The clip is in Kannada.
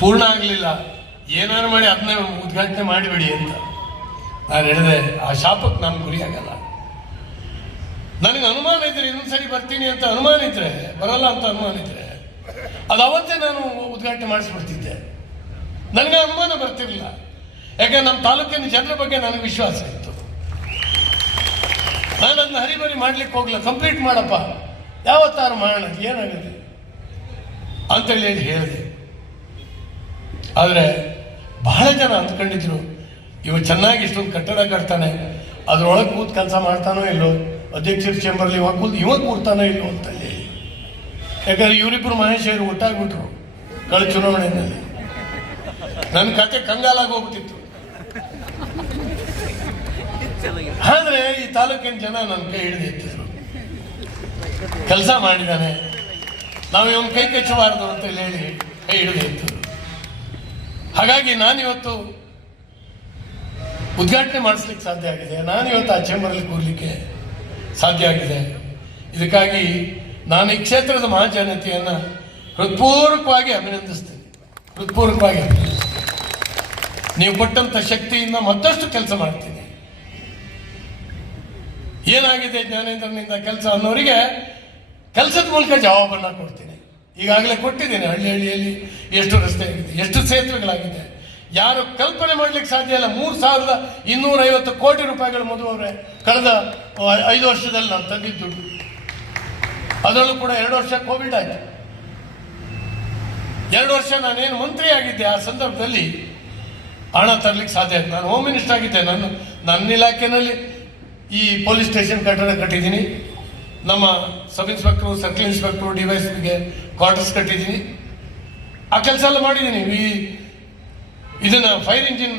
ಪೂರ್ಣ ಆಗಲಿಲ್ಲ. ಏನಾರು ಮಾಡಿ ಅದನ್ನ ಉದ್ಘಾಟನೆ ಮಾಡಿಬಿಡಿ ಅಂತ. ನಾನು ಹೇಳಿದೆ, ಆ ಶಾಪಕ್ಕೆ ನಾನು ಗುರಿಯಾಗಲ್ಲ ನನಗೆ ಅನುಮಾನ ಇದ್ರೆ ಇನ್ನೊಂದ್ಸರಿ ಬರ್ತೀನಿ ಅಂತ ಅನುಮಾನ ಇದ್ರೆ, ಬರಲ್ಲ ಅಂತ ಅನುಮಾನ ಇದ್ರೆ, ಅದು ಅವತ್ತೇ ನಾನು ಉದ್ಘಾಟನೆ ಮಾಡಿಸ್ಬಿಡ್ತಿದ್ದೆ. ನನಗೆ ಅನುಮಾನ ಬರ್ತಿರ್ಲಿಲ್ಲ. ಯಾಕಂದ್ರೆ ನಮ್ಮ ತಾಲೂಕಿನ ಜನರ ಬಗ್ಗೆ ನನಗೆ ವಿಶ್ವಾಸ ಇತ್ತು. ನಾನು ಅದನ್ನ ಹರಿಬರಿ ಮಾಡ್ಲಿಕ್ಕೆ ಹೋಗ್ಲ ಕಂಪ್ಲೀಟ್ ಮಾಡಪ್ಪ. ಯಾವತ್ತಾರು ಮಾಡೋಣ ಏನಾಗುತ್ತೆ ಅಂತೇಳಿ ಹೇಳಿ ಹೇಳಿದೆ. ಆದರೆ ಬಹಳ ಜನ ಅಂದ್ಕೊಂಡಿದ್ರು, ಇವ ಚೆನ್ನಾಗಿ ಇಷ್ಟೊಂದು ಕಟ್ಟಡ ಕಟ್ತಾನೆ, ಅದರೊಳಗೆ ಕೂತ್ ಕೆಲಸ ಮಾಡ್ತಾನೋ ಇಲ್ಲೋ, ಅಧ್ಯಕ್ಷರ ಚೇಂಬರ್ಲಿ ಇವಾಗ ಕೂತ್, ಇವಾಗ ಕೂರ್ತಾನೋ ಇಲ್ಲೋ ಅಂತ ಹೇಳಿ. ಯಾಕಂದ್ರೆ ಇವರಿಬ್ಬರು ಮಹೇಶ್ವರು ಒಟ್ಟಾಗ್ಬಿಟ್ರು ಕಳೆದ ಚುನಾವಣೆಯಲ್ಲಿ. ನನ್ನ ಕತೆ ಕಂಗಾಲಾಗಿ ಹೋಗ್ತಿತ್ತು ಆದ್ರೆ ಈ ತಾಲೂಕಿನ ಜನ ನನ್ನ ಕೈ ಹಿಡಿದು ಕೆಲಸ ಮಾಡಿದ್ದಾನೆ ನಾವು ಇವನ್ ಕೈ ಕೆಚ್ಚಬಾರದು ಅಂತ ಹೇಳಿ ಕೈ ಹಿಡಿದು ಹಾಗಾಗಿ ನಾನಿವತ್ತು ಉದ್ಘಾಟನೆ ಮಾಡಿಸ್ಲಿಕ್ಕೆ ಸಾಧ್ಯ ಆಗಿದೆ. ನಾನು ಇವತ್ತು ಆ ಚೇಂಬರಲ್ಲಿ ಕೂರ್ಲಿಕ್ಕೆ ಸಾಧ್ಯ ಆಗಿದೆ. ಇದಕ್ಕಾಗಿ ನಾನು ಈ ಕ್ಷೇತ್ರದ ಮಹಾಜನತೆಯನ್ನು ಹೃತ್ಪೂರ್ವಕವಾಗಿ ಅಭಿನಂದಿಸ್ತೀನಿ. ಹೃತ್ಪೂರ್ವಕವಾಗಿ ನೀವು ಕೊಟ್ಟಂತ ಶಕ್ತಿಯಿಂದ ಮತ್ತಷ್ಟು ಕೆಲಸ ಮಾಡ್ತೀನಿ. ಏನಾಗಿದೆ ಜ್ಞಾನೇಂದ್ರನಿಂದ ಕೆಲಸ ಅನ್ನೋರಿಗೆ ಕೆಲಸದ ಮೂಲಕ ಜವಾಬನ್ನ ಕೊಡ್ತೀನಿ. ಈಗಾಗಲೇ ಕೊಟ್ಟಿದ್ದೇನೆ ಹಳ್ಳಿ ಹಳ್ಳಿಯಲ್ಲಿ ಎಷ್ಟು ರಸ್ತೆ ಆಗಿದೆ, ಎಷ್ಟು ಸೇತುವೆಗಳಾಗಿದೆ ಯಾರು ಕಲ್ಪನೆ ಮಾಡ್ಲಿಕ್ಕೆ ಸಾಧ್ಯ ಇಲ್ಲ. ಮೂರು ಸಾವಿರದ ಇನ್ನೂರೈವತ್ತು ಕೋಟಿ ರೂಪಾಯಿಗಳು ಮದುವವ್ರೆ ಕಳೆದ ಐದು ವರ್ಷದಲ್ಲಿ ನಾನು ತಂದಿದ್ದು. ಅದರಲ್ಲೂ ಕೂಡ ಎರಡು ವರ್ಷ ಕೋವಿಡ್ ಆಯಿತು. ಎರಡು ವರ್ಷ ನಾನೇನು ಮಂತ್ರಿ ಆಗಿದ್ದೆ ಆ ಸಂದರ್ಭದಲ್ಲಿ ಹಣ ತರಲಿಕ್ಕೆ ಸಾಧ್ಯ ಆಯ್ತು. ನಾನು ಹೋಮ್ ಮಿನಿಸ್ಟರ್ ಆಗಿದ್ದೆ. ನಾನು, ನನ್ನ ಇಲಾಖೆಯಲ್ಲಿ ಈ ಪೊಲೀಸ್ ಸ್ಟೇಷನ್ ಕಟ್ಟಡ ಕಟ್ಟಿದ್ದೀನಿ. ನಮ್ಮ sub inspector circle inspector, D Y ಗೆ ಕ್ವಾರ್ಟರ್ಸ್ ಕಟ್ಟಿದ್ದೀನಿ. ಆ ಕೆಲಸ ಎಲ್ಲ ಮಾಡಿದ್ದೀನಿ. ಈ ಇದನ್ನ ಫೈರ್ ಇಂಜಿನ್